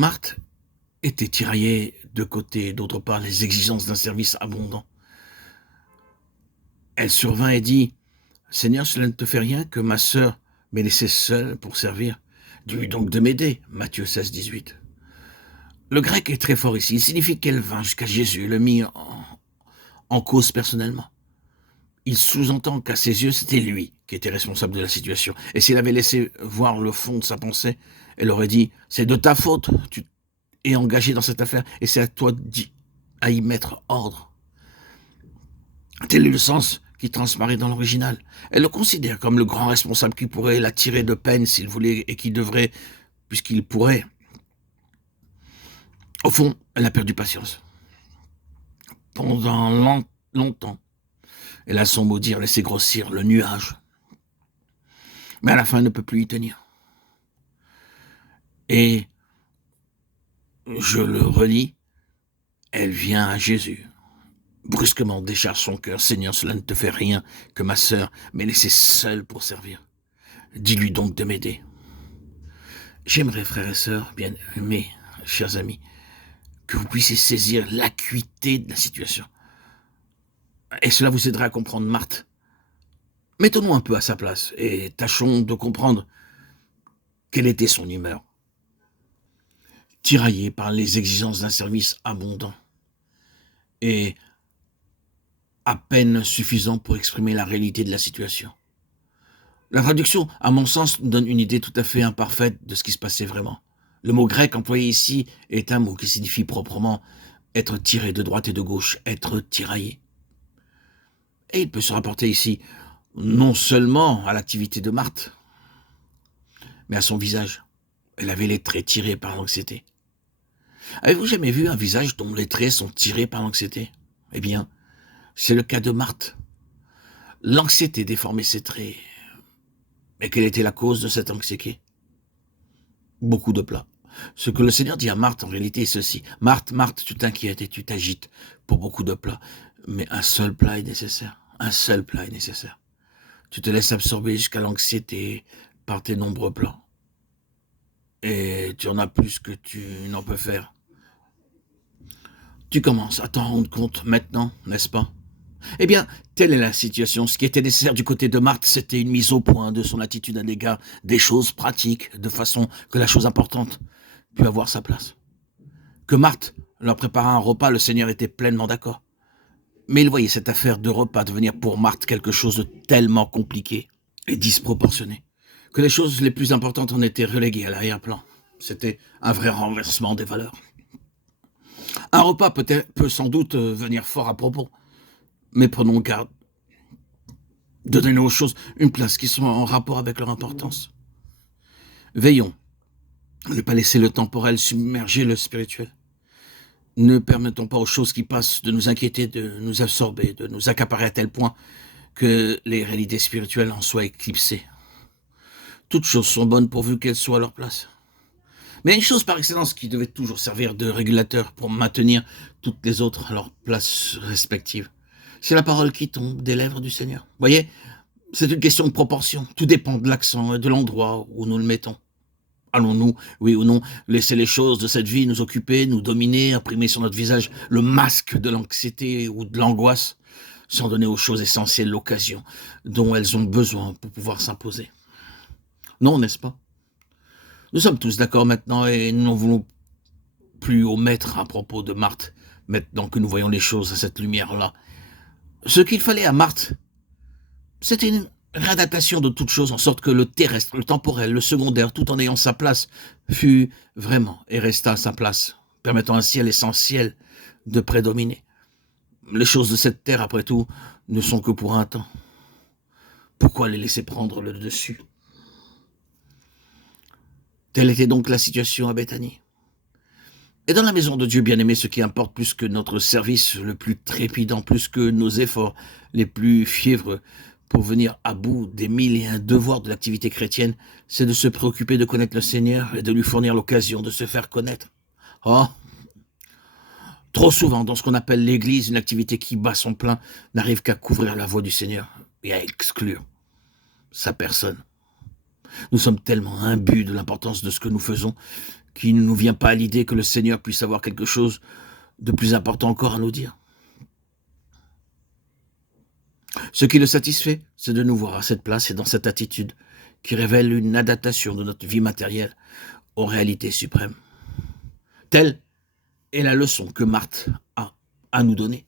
Marthe était tiraillée de côté et d'autre part les exigences d'un service abondant. Elle survint et dit: «Seigneur, cela ne te fait rien que ma sœur m'ait laissée seule pour servir. Dis-lui donc de m'aider.» Matthieu 16, 18. Le grec est très fort ici. Il signifie qu'elle vint jusqu'à Jésus et le mit en cause personnellement. Il sous-entend qu'à ses yeux, c'était lui qui était responsable de la situation. Et s'il avait laissé voir le fond de sa pensée, elle aurait dit: «C'est de ta faute, tu es engagé dans cette affaire et c'est à toi à y mettre ordre.» Tel est le sens qui transparaît dans l'original. Elle le considère comme le grand responsable qui pourrait la tirer de peine s'il voulait et qui devrait, puisqu'il pourrait. Au fond, elle a perdu patience. Pendant longtemps, elle a son mot dire laissé grossir le nuage. Mais à la fin, elle ne peut plus y tenir. Et je le relis, elle vient à Jésus. Brusquement décharge son cœur: «Seigneur, cela ne te fait rien que ma sœur m'ait laissée seule pour servir. Dis-lui donc de m'aider.» J'aimerais, frères et sœurs, bien aimés, chers amis, que vous puissiez saisir l'acuité de la situation. Et cela vous aidera à comprendre Marthe. Mettons-nous un peu à sa place et tâchons de comprendre quelle était son humeur. Tiraillée par les exigences d'un service abondant et à peine suffisant pour exprimer la réalité de la situation. La traduction, à mon sens, donne une idée tout à fait imparfaite de ce qui se passait vraiment. Le mot grec employé ici est un mot qui signifie proprement être tiré de droite et de gauche, être tiraillé. Et il peut se rapporter ici non seulement à l'activité de Marthe, mais à son visage. Elle avait les traits tirés par l'anxiété. Avez-vous jamais vu un visage dont les traits sont tirés par l'anxiété? Eh bien, c'est le cas de Marthe. L'anxiété déformait ses traits. Mais quelle était la cause de cette anxiété? Beaucoup de plats. Ce que le Seigneur dit à Marthe, en réalité, est ceci: Marthe, Marthe, tu t'inquiètes et tu t'agites pour beaucoup de plats. Mais un seul plat est nécessaire. Un seul plat est nécessaire. Tu te laisses absorber jusqu'à l'anxiété par tes nombreux plats. Et tu en as plus que tu n'en peux faire. Tu commences à t'en rendre compte maintenant, n'est-ce pas? Eh bien, telle est la situation. Ce qui était nécessaire du côté de Marthe, c'était une mise au point de son attitude à l'égard des choses pratiques, de façon que la chose importante pût avoir sa place. Que Marthe leur prépara un repas, le Seigneur était pleinement d'accord. Mais il voyait cette affaire de repas devenir pour Marthe quelque chose de tellement compliqué et disproportionné, que les choses les plus importantes en étaient reléguées à l'arrière-plan. C'était un vrai renversement des valeurs. Un repas peut sans doute venir fort à propos, mais prenons garde. Donnez aux choses une place qui soit en rapport avec leur importance. Veillons à ne pas laisser le temporel submerger le spirituel. Ne permettons pas aux choses qui passent de nous inquiéter, de nous absorber, de nous accaparer à tel point que les réalités spirituelles en soient éclipsées. Toutes choses sont bonnes pourvu qu'elles soient à leur place. Mais une chose par excellence qui devait toujours servir de régulateur pour maintenir toutes les autres à leur place respective, c'est la parole qui tombe des lèvres du Seigneur. Voyez, c'est une question de proportion. Tout dépend de l'accent et de l'endroit où nous le mettons. Allons-nous, oui ou non, laisser les choses de cette vie nous occuper, nous dominer, imprimer sur notre visage le masque de l'anxiété ou de l'angoisse, sans donner aux choses essentielles l'occasion dont elles ont besoin pour pouvoir s'imposer? Non, n'est-ce pas? Nous sommes tous d'accord maintenant et nous n'en voulons plus omettre à propos de Marthe, maintenant que nous voyons les choses à cette lumière-là. Ce qu'il fallait à Marthe, c'était une réadaptation de toutes choses, en sorte que le terrestre, le temporel, le secondaire, tout en ayant sa place, fut vraiment et resta à sa place, permettant ainsi à l'essentiel de prédominer. Les choses de cette terre, après tout, ne sont que pour un temps. Pourquoi les laisser prendre le dessus? Telle était donc la situation à Béthanie. Et dans la maison de Dieu bien-aimé, ce qui importe plus que notre service le plus trépidant, plus que nos efforts les plus fiévreux pour venir à bout des 1001 devoirs de l'activité chrétienne, c'est de se préoccuper de connaître le Seigneur et de lui fournir l'occasion de se faire connaître. Oh, trop souvent, dans ce qu'on appelle l'Église, une activité qui bat son plein n'arrive qu'à couvrir la voix du Seigneur et à exclure sa personne. Nous sommes tellement imbus de l'importance de ce que nous faisons qu'il ne nous vient pas à l'idée que le Seigneur puisse avoir quelque chose de plus important encore à nous dire. Ce qui le satisfait, c'est de nous voir à cette place et dans cette attitude qui révèle une adaptation de notre vie matérielle aux réalités suprêmes. Telle est la leçon que Marthe a à nous donner.